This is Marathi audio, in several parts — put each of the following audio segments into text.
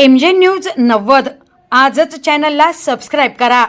MJ न्यूज 90 आजच चॅनलला सबस्क्राइब करा।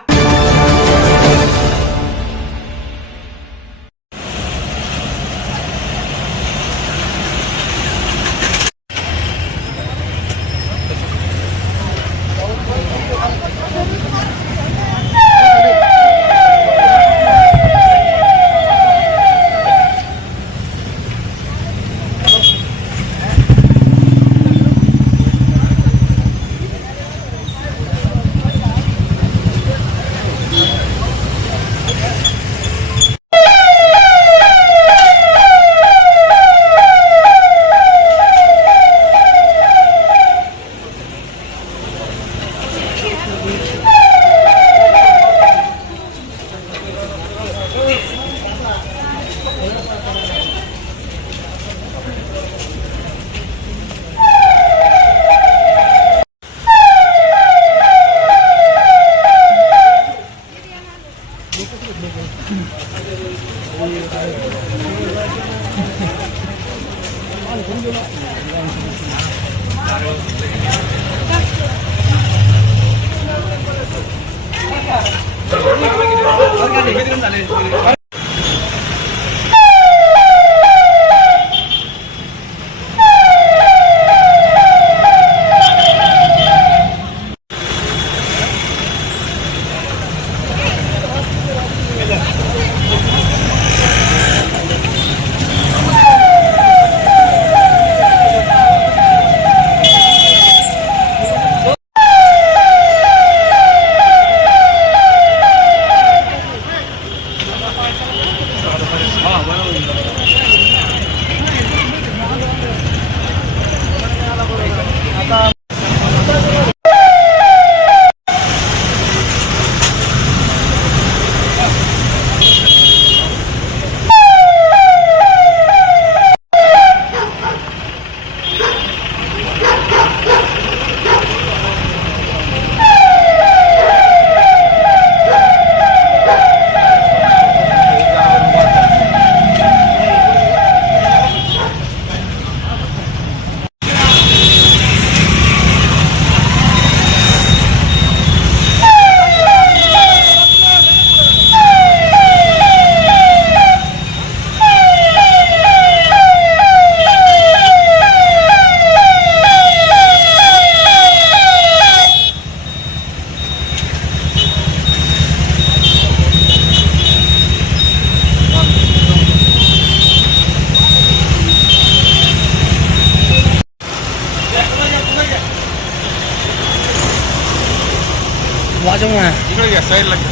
वाजवून इकडे घ्या साईडला घ्या.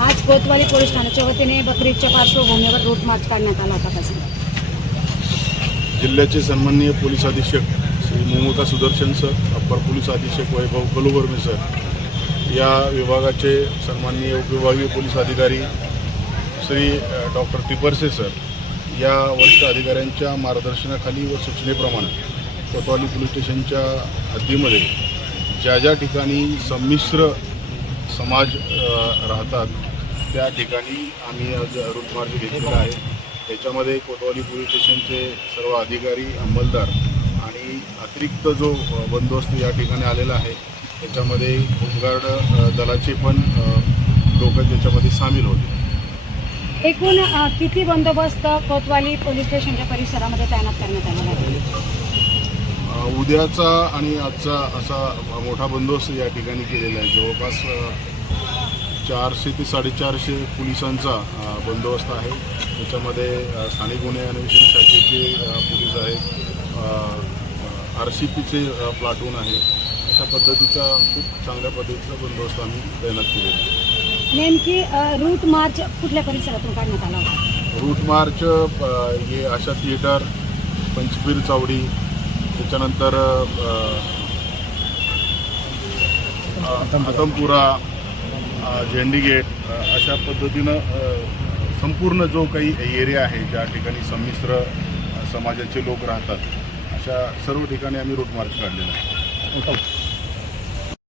आज कोतवाली पोलीस ठाण्याच्या वतीने बकरीदच्या पार्श्वभूमीवर रूट मार्च काढण्यात आला होता। जिल्ह्याचे सन्माननीय पोलीस अधीक्षक Shri Momota Sudarshan sir, upper police अधीक्षक वैभव कलुवर्मे सर, या विभागाचे सन्माननीय उपविभागीय पोलीस अधिकारी श्री डॉक्टर टिपरसे सर, या वरिष्ठ अधिकाऱ्यांच्या मार्गदर्शनाखाली व सूचनेप्रमाणे कोतवाली पोलीस स्टेशनच्या हद्दीमध्ये ज्या ज्या ठिकाणी संमिश्र समाज राहतात त्या ठिकाणी आम्ही आज रूट मार्च घेतलेला आहे। त्याच्यामध्ये कोतवाली पोलीस स्टेशनचे सर्व अधिकारी, अंमलदार आणि अतिरिक्त जो बंदोबस्त या ठिकाणी आलेला आहे त्याच्यामध्ये होमगार्ड दलाचे पण लोक त्याच्यामध्ये सामील होते। एकूण किती बंदोबस्त कोतवाली पोलीस स्टेशनच्या परिसरामध्ये तैनात करण्यात आलेला आहे? उद्याचा आणि आजचा असा मोठा बंदोबस्त या ठिकाणी केलेला आहे। जवळपास 400 ते 450 पोलिसांचा बंदोबस्त आहे. त्याच्यामध्ये स्थानिक गुन्हे अन्वेषण शाखेचे पोलीस आहेत, RCPचे प्लाटून आहे. अशा पद्धतीचा खूप चांगल्या पद्धतीचा बंदोबस्त आम्ही तैनात केलेला आहे. नेमकी रूट मार्च कुठल्या परिसरातून काढण्यात आला होता? रूट मार्च हे आशा थिएटर, पंचपीर चावडी, त्याच्यानंतर आतमपुरा, झेंडी गेट अशा पद्धतीनं संपूर्ण जो काही एरिया आहे ज्या ठिकाणी संमिश्र समाजाचे लोक राहतात अशा सर्व ठिकाणी आम्ही रूट मार्च काढलेला आहे.